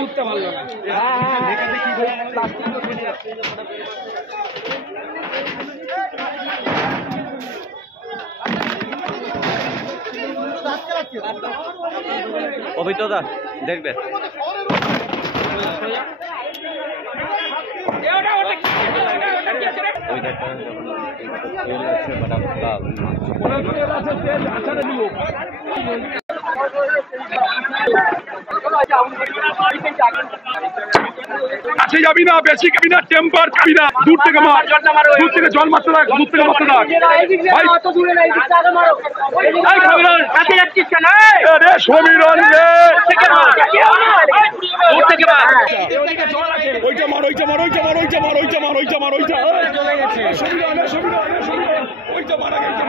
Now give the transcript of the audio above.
ঢুকতে পারলো না। অভিজ্ঞতা দেখবে কাছে যাবি না, বেশি খাবি না, টেম্পার খাবি না, দূর থেকে মার, দূর থেকে জল মারতে থাক, দূর থেকে মারতে থাক। সমীরণ ওইটা মার, ওইটা মার, ওইটা মার, ওইটা মার, ওইটা মার, ওইটা মার, ওইটা সমীরণ ওইটা মারা গেছে।